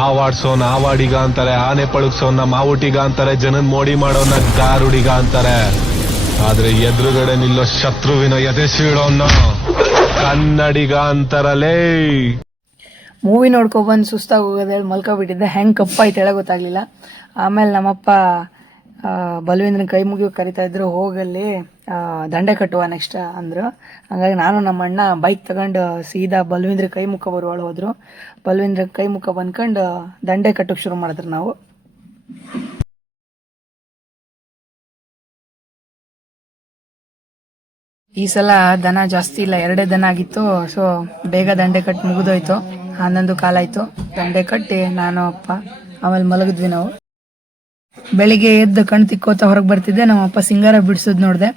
ಆವಾಡ್ಸೋನ್ ಆವಾಡಿಗ ಅಂತಾರೆ ಆನೆ ಪಳಗ್ಸೋನ್ನ ಮಾವುಟಿಗ ಅಂತಾರೆ ಜನನ್ ಮೋಡಿ ಮಾಡೋನ್ನ ಗಾರುಡಿಗ ಅಂತಾರೆ. ಆದ್ರೆ ಎದುರುಗಡೆ ನಿಲ್ಲೋ ಶತ್ರುವಿನ ಎದೆಸಿಡೋನ್ನ ಕನ್ನಡಿಗ ಅಂತಾರಲೇ. ಮೂವಿ ನೋಡ್ಕೊಬಂದು ಸುಸ್ತಾಗಿ ಹೋಗೋದು ಹೇಳಿ ಮಲ್ಕೊಬಿಟ್ಟಿದ್ದೆ. ಹೆಂಗೆ ಕಪ್ಪಾಯ್ತು ಹೇಳೋ ಗೊತ್ತಾಗ್ಲಿಲ್ಲ. ಆಮೇಲೆ ನಮ್ಮಪ್ಪ ಆ, ಬಲವೇಂದ್ರನ ಕೈ ಮುಗಿಯೋ ಕರಿತಾ ಇದ್ರು ಹೋಗಲ್ಲಿ ದಂಡೆ ಕಟ್ಟುವ ನೆಕ್ಸ್ಟ್ ಅಂದ್ರು. ಹಂಗಾಗಿ ನಾನು ನಮ್ಮ ಅಣ್ಣ ಬೈಕ್ ತಗೊಂಡು ಸೀದಾ ಬಲವೇಂದ್ರ ಕೈ ಮುಖ ಬರುವಳು ಹೋದ್ರು. ಬಲವೇಂದ್ರ ಕೈ ಮುಖ ಬಂದ್ಕೊಂಡು ದಂಡೆ ಕಟ್ಟೋಕೆ ಶುರು ಮಾಡಿದ್ರು ನಾವು. ಈ ಸಲ ದನ ಜಾಸ್ತಿ ಇಲ್ಲ, ಎರಡೇ ದನ ಆಗಿತ್ತು. ಸೊ ಬೇಗ ದಂಡೆ ಕಟ್ಟಿ ಮುಗಿದೋಯ್ತು. ಹನ್ನೊಂದು ಕಾಲಾಯ್ತು. ದಂಡೆ ಕಟ್ಟಿ ನಾನು, ಅಪ್ಪ, ಆಮೇಲೆ ಮಲಗಿದ್ವಿ ನಾವು. ಬೆಳಿಗ್ಗೆ ಎದ್ದು ಕಣ್ ತಿಕ್ಕೋತ ಹೊರಗೆ ಬರ್ತಿದ್ದೆ, ನಮ್ಮ ಅಪ್ಪ ಸಿಂಗಾರ ಬಿಡಿಸೋದು ನೋಡಿದೆ.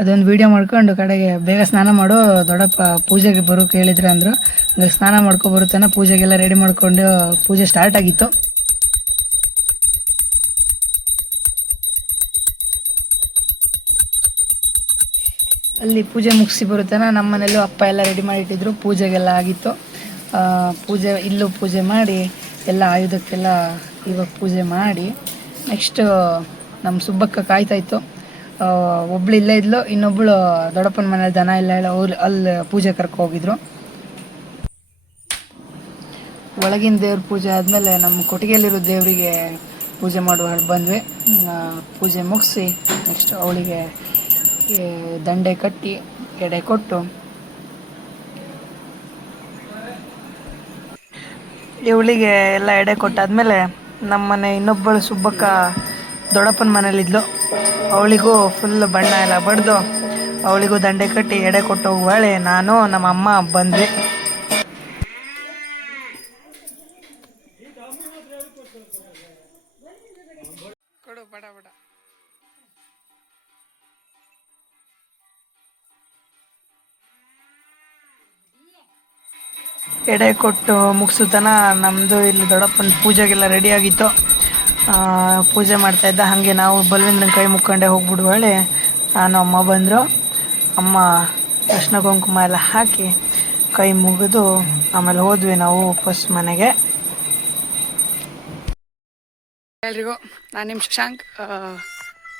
ಅದೊಂದು ವಿಡಿಯೋ ಮಾಡ್ಕೊಂಡು ಕಡೆಗೆ ಬೇಗ ಸ್ನಾನ ಮಾಡು ದೊಡ್ಡಪ್ಪ ಪೂಜೆಗೆ ಬರೋಕೆ ಹೇಳಿದ್ರೆ ಅಂದರು. ಸ್ನಾನ ಮಾಡ್ಕೊ ಬರುತ್ತೇನೆ, ಪೂಜೆಗೆಲ್ಲ ರೆಡಿ ಮಾಡ್ಕೊಂಡು ಪೂಜೆ ಸ್ಟಾರ್ಟ್ ಆಗಿತ್ತು. ಅಲ್ಲಿ ಪೂಜೆ ಮುಗಿಸಿ ಬರುತ್ತೇನೆ ನಮ್ಮ ಮನೇಲೂ ಅಪ್ಪ ಎಲ್ಲ ರೆಡಿ ಮಾಡಿ ಇಟ್ಟಿದ್ರು ಪೂಜೆಗೆಲ್ಲ ಆಗಿತ್ತು. ಪೂಜೆ, ಇಲ್ಲೂ ಪೂಜೆ ಮಾಡಿ, ಎಲ್ಲ ಆಯುಧಕ್ಕೆಲ್ಲ ಇವಾಗ ಪೂಜೆ ಮಾಡಿ. ನೆಕ್ಸ್ಟ್ ನಮ್ಮ ಸುಬ್ಬಕ್ಕ ಕಾಯ್ತಾ ಇತ್ತು. ಒಬ್ಳು ಇಲ್ಲೇ ಇದ್ಲು, ಇನ್ನೊಬ್ಳು ದೊಡ್ಡಪ್ಪನ ಮನೇಲಿ ದನ ಇಲ್ಲ ಹೇಳಿ ಅವ್ರು ಅಲ್ಲಿ ಪೂಜೆ ಕರ್ಕೊ ಹೋಗಿದ್ರು. ಒಳಗಿನ ದೇವ್ರ ಪೂಜೆ ಆದಮೇಲೆ ನಮ್ಮ ಕೊಟ್ಟಿಗೆಯಲ್ಲಿರೋ ದೇವರಿಗೆ ಪೂಜೆ ಮಾಡುವ ಬಂದ್ವಿ. ಪೂಜೆ ಮುಗಿಸಿ ನೆಕ್ಸ್ಟ್ ಅವಳಿಗೆ ದಂಡೆ ಕಟ್ಟಿ ಎಡೆ ಕೊಟ್ಟು. ಇವಳಿಗೆ ಎಲ್ಲ ಎಡೆ ಕೊಟ್ಟಾದ್ಮೇಲೆ ನಮ್ಮ ಮನೆ ಇನ್ನೊಬ್ಬಳು ಸುಬ್ಬಕ್ಕ ದೊಡ್ಡಪ್ಪನ ಮನೇಲಿದ್ಲು. ಅವಳಿಗೂ ಫುಲ್ ಬಣ್ಣ ಎಲ್ಲ ಬಡ್ದು, ಅವಳಿಗೂ ದಂಡೆ ಕಟ್ಟಿ ಎಡೆ ಕೊಟ್ಟು ಹೋಗುವಳೆ. ನಾನು ನಮ್ಮ ಅಮ್ಮ ಬಂದ್ವಿ. ಎಡೆ ಕೊಟ್ಟು ಮುಗಿಸುತನ ನಮ್ಮದು ಇಲ್ಲಿ ದೊಡ್ಡಪ್ಪನ ಪೂಜೆಗೆಲ್ಲ ರೆಡಿ ಆಗಿತ್ತು. ಆ, ಪೂಜೆ ಮಾಡ್ತಾ ಇದ್ದ ಹಾಗೆ ನಾವು ಬಲವಿಂದನ ಕೈ ಮುಕ್ಕೊಂಡೆ ಹೋಗ್ಬಿಡುವಳೆ ನಾನು ಅಮ್ಮ ಬಂದರು. ಅಮ್ಮ ಅರ್ಶಿನ ಕುಂಕುಮ ಎಲ್ಲ ಹಾಕಿ ಕೈ ಮುಗಿದು ಆಮೇಲೆ ಹೋದ್ವಿ ನಾವು ವಾಪಸ್ ಮನೆಗೆ. ಎಲ್ರಿಗೂ ನಾನು ನಿಮ್ಮ ಶಶಾಂಕ್.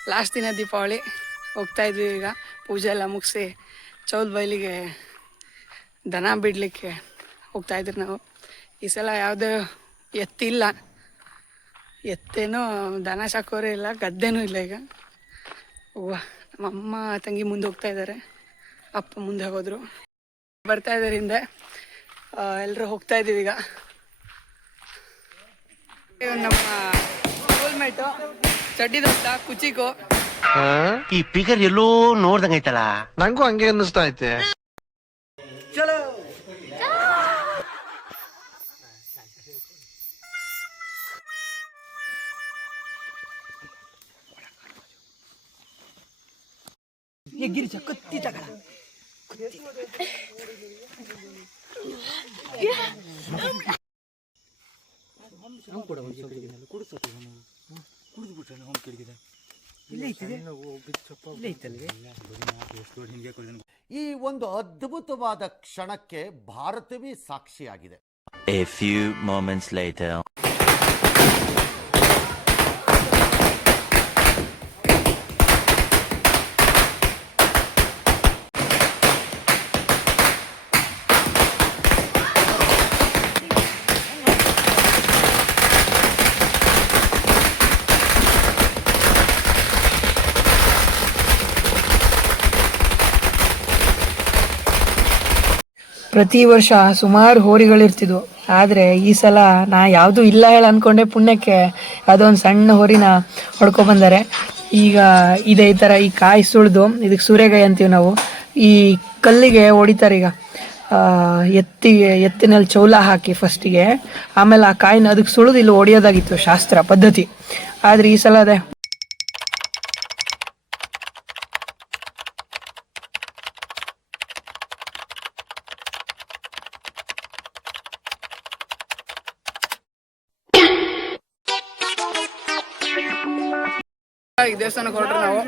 ಲಾಸ್ಟ್ ದಿನ ದೀಪಾವಳಿ ಹೋಗ್ತಾ ಇದ್ವಿ ಈಗ. ಪೂಜೆ ಎಲ್ಲ ಮುಗಿಸಿ ಚೌದ್ ಬೈಲಿಗೆ ದನ ಬಿಡಲಿಕ್ಕೆ ಹೋಗ್ತಾ ಇದ್ರು ನಾವು. ಈ ಸಲ ಯಾವುದು ಎತ್ತಿಲ್ಲ. ಎತ್ತೇನೋ ದನ ಸಾಕೋರೇ ಇಲ್ಲ ಗದ್ದೆನೂ ಇಲ್ಲ ಈಗ. ಓ ನಮ್ಮಮ್ಮ ತಂಗಿ ಮುಂದೆ ಹೋಗ್ತಾ ಇದ್ದಾರೆ ಅಪ್ಪ ಮುಂದೆ ಹೋದರು. ಬರ್ತಾ ಇದ್ದಾರೆ ಹಿಂದೆ. ಎಲ್ಲರೂ ಹೋಗ್ತಾ ಇದ್ದೀವಿ ಈಗ. ನಮ್ಮ ಸ್ಕೂಲ್ಮೇಟು ಚಡ್ಡಿ ದೋಸ್ತ ಕುಚಿಕೋ. ಈ ಪಿಗರ್ ಎಲ್ಲೋ ನೋಡ್ದಂಗೈತಲ್ಲ ನಂಗೂ ಹಂಗೆ ಅನ್ನಿಸ್ತಾ ಐತೆ. ಗಿರಿಜ ಕತ್ತಿ ತಗಳ ಈ ಒಂದು ಅದ್ಭುತವಾದ ಕ್ಷಣಕ್ಕೆ ಭಾರತವೇ ಸಾಕ್ಷಿಯಾಗಿದೆ. A few moments later. ಪ್ರತಿ ವರ್ಷ ಸುಮಾರು ಹೋರಿಗಳಿರ್ತಿದ್ವು. ಆದರೆ ಈ ಸಲ ನಾ ಯಾವುದು ಇಲ್ಲ ಹೇಳಿ ಅಂದ್ಕೊಂಡೆ ಪುಣ್ಯಕ್ಕೆ ಅದೊಂದು ಸಣ್ಣ ಹೋರಿನ ಹೊಡ್ಕೊ ಬಂದಾರೆ. ಈಗ ಇದೆ ಈ ಥರ ಈ ಕಾಯಿ ಸುಳಿದು ಇದಕ್ಕೆ ಸೂರ್ಯಗಾಯಿ ಅಂತೀವಿ ನಾವು. ಈ ಕಲ್ಲಿಗೆ ಹೊಡಿತಾರೆ ಈಗ. ಎತ್ತಿಗೆ ಎತ್ತಿನಲ್ಲಿ ಚೌಲ ಹಾಕಿ ಫಸ್ಟಿಗೆ ಆಮೇಲೆ ಆ ಕಾಯಿನ ಅದಕ್ಕೆ ಸುಳಿದು ಇಲ್ಲಿ ಹೊಡಿಯೋದಾಗಿತ್ತು ಶಾಸ್ತ್ರ, ಪದ್ಧತಿ. ಆದರೆ ಈ ಸಲ ಅದೇ ಈ ದೇವಸ್ಥಾನಕ್ಕೆ ಹೊರಟ್ರೆ ನಾವು.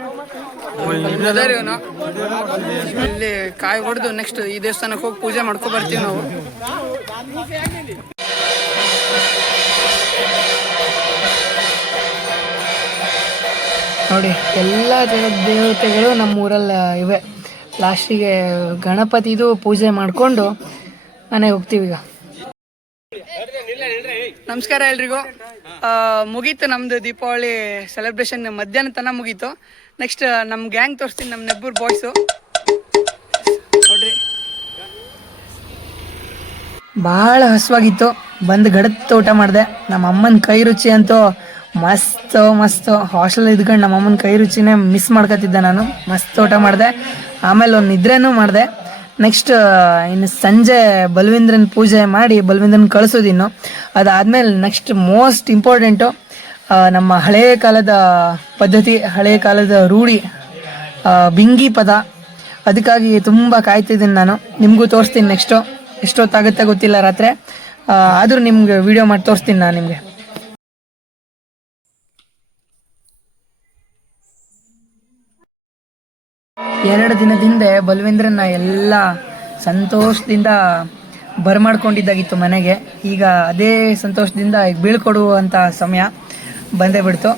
ಇಲ್ಲಿ ಕಾಯಿ ಹೊಡೆದು ನೆಕ್ಸ್ಟ್ ಈ ದೇವಸ್ಥಾನಕ್ಕೆ ಹೋಗಿ ಪೂಜೆ ಮಾಡ್ಕೊಂಡು ಬರ್ತೀವಿ ನಾವು. ನೋಡಿ ಎಲ್ಲ ದೇವತೆಗಳು ನಮ್ಮ ಊರಲ್ಲಿ ಇವೆ ಲಾಸ್ಟಿಗೆ ಗಣಪತಿದು ಪೂಜೆ ಮಾಡಿಕೊಂಡು ಮನೆಗೆ ಹೋಗ್ತೀವಿ ಈಗ. ನಮಸ್ಕಾರ ಎಲ್ರಿಗೂ. ಮುಗೀತು ನಮ್ದು ದೀಪಾವಳಿ ಸೆಲೆಬ್ರೇಷನ್ ಮಧ್ಯಾಹ್ನ ತನಕ ಮುಗೀತು. ನೆಕ್ಸ್ಟ್ ನಮ್ಮ ಗ್ಯಾಂಗ್ ತೋರಿಸ್ತೀನಿ ನಮ್ಮ ನೆಬ್ಬೂರ್ ಬಾಯ್ಸು ನೋಡ್ರಿ. ಭಾಳ ಹಸುವಾಗಿತ್ತು. ಬಂದು ಗಡತ್ ಊಟ ಮಾಡಿದೆ. ನಮ್ಮ ಅಮ್ಮನ ಕೈ ರುಚಿ ಅಂತೂ ಮಸ್ತ್ ಮಸ್ತ್. ಹಾಸ್ಟೆಲ್ ಇದ್ಕೊಂಡು ನಮ್ಮ ಅಮ್ಮನ ಕೈ ರುಚಿನೇ ಮಿಸ್ ಮಾಡ್ಕೊತಿದ್ದೆ ನಾನು. ಮಸ್ತ್ ಊಟ ಮಾಡಿದೆ. ಆಮೇಲೆ ಒಂದು ನಿದ್ರೆನೂ ಮಾಡಿದೆ. ನೆಕ್ಸ್ಟ್ ಇನ್ನು ಸಂಜೆ ಬಲವೀಂದ್ರನ ಪೂಜೆ ಮಾಡಿ ಬಲವೀಂದ್ರನ ಕಳಿಸೋದಿನ್ನು ಅದಾದಮೇಲೆ ನೆಕ್ಸ್ಟ್ ಮೋಸ್ಟ್ ಇಂಪಾರ್ಟೆಂಟು ನಮ್ಮ ಹಳೆಯ ಕಾಲದ ಪದ್ಧತಿ ಹಳೆಯ ಕಾಲದ ರೂಢಿ ಬಿಂಗಿ ಪದ. ಅದಕ್ಕಾಗಿ ತುಂಬ ಕಾಯ್ತಿದ್ದೀನಿ ನಾನು. ನಿಮಗೂ ತೋರಿಸ್ತೀನಿ ನೆಕ್ಸ್ಟು ಎಷ್ಟೊತ್ತಾಗುತ್ತೆ ಗೊತ್ತಿಲ್ಲ ರಾತ್ರಿ. ಆದರೂ ನಿಮ್ಗೆ ವಿಡಿಯೋ ಮಾಡಿ ತೋರಿಸ್ತೀನಿ ನಾನು ನಿಮಗೆ. ಎರಡು ದಿನದಿಂದ ಬಲವೇಂದ್ರನ ಎಲ್ಲ ಸಂತೋಷದಿಂದ ಬರ್ಮಾಡ್ಕೊಂಡಿದ್ದಾಗಿತ್ತು ಮನೆಗೆ. ಈಗ ಅದೇ ಸಂತೋಷದಿಂದ ಬೀಳ್ಕೊಡುವಂಥ ಸಮಯ ಬಂದೇ ಬಿಡ್ತು.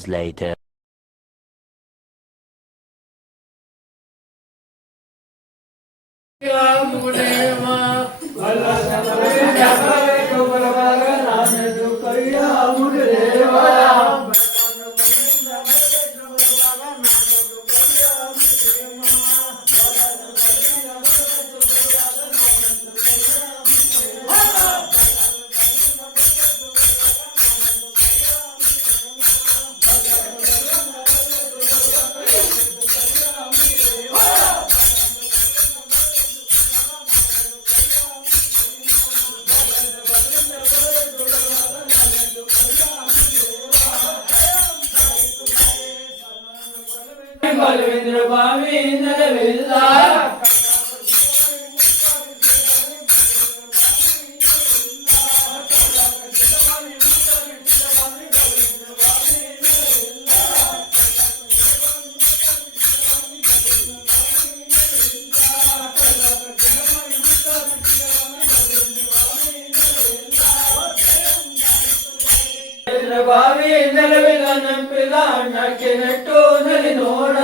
Hours later. ಬಾವಿ ನೆಲವಿಲ್ಲ ನೆಂಪಿಲ್ಲ ನಕ್ಕೆ ನೆಟ್ಟು ನಲಿ ನೋಡ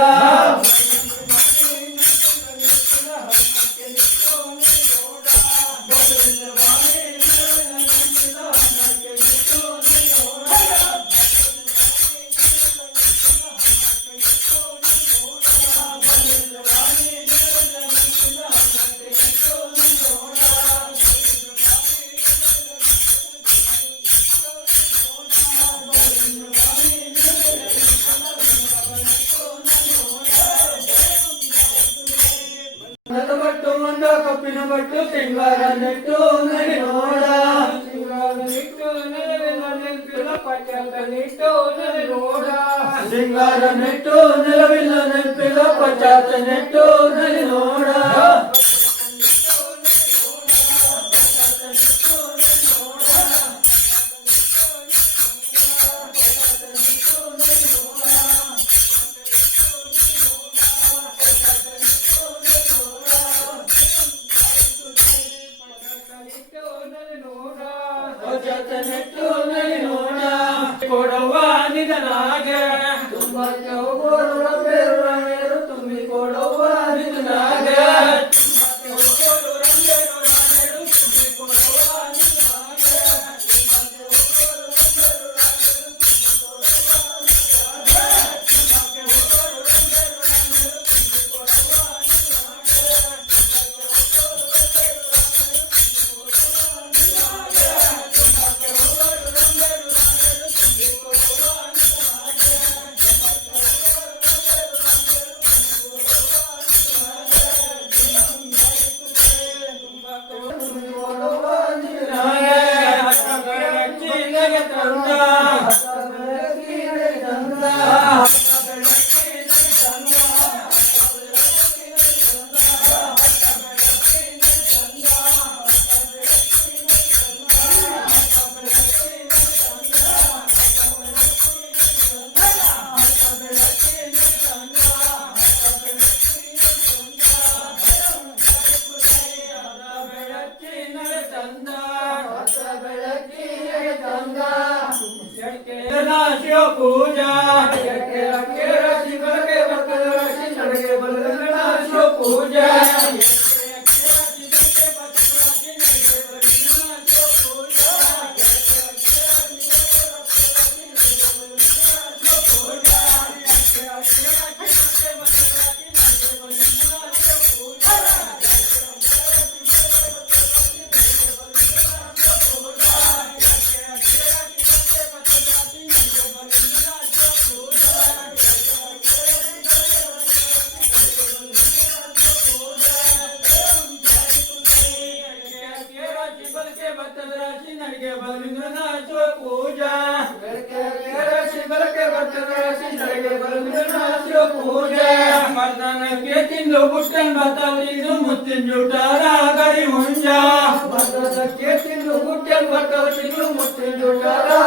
సింగార నెట్టు నిలవిల్ల నెప్పిల పచాత నెట్టు నలి నోడా కలపిండు ముట్టిండు కదా